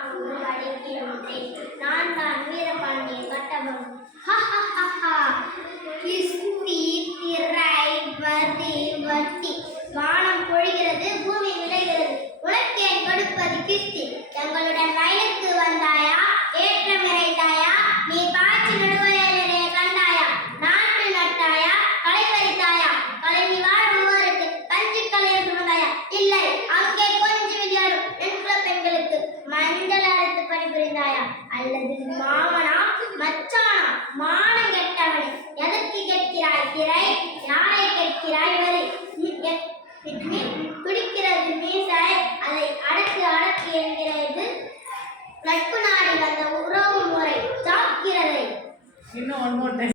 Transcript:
நான்கு படிக்கின்றேன். நான் தான் வீரபாண்டியன் கட்டபொம்மன். கிஸ்தி திரை வதி வட்டி வானம் பொழிகிறது, பூமி விளைகிறது, உனக்கேன் கொடுப்பது கிஸ்தி. எங்களுடன் வயலுக்கு வந்தாயா, ஏற்றம் இறைத்தாயா, நீ பாய்ச்சி நடுவலையிலே கண்டாயா, நாட்டு நட்டாயா, களை பறித்தாயா, கலைஞி வாழ்வோருக்கு கஞ்சி கலையை சுமந்தாயா. இல்லை, அங்கே கொஞ்சம் விளையாடும் என்குல பெண்களுக்கு மஞ்சள் அரைத்து பணிபுரிந்தாயா, அல்லது மாமனா மச்சானா மானம் கெட்டவனே, எதற்கு கேட்கிறாய் திரை, யாரை கேட்கிறாய் வரி. துடிக்கிறது மீசை, அதை அடக்கு அடக்கு என்கிறது நட்பு நாடி வந்த உறவு முறை சாக்கிறதை.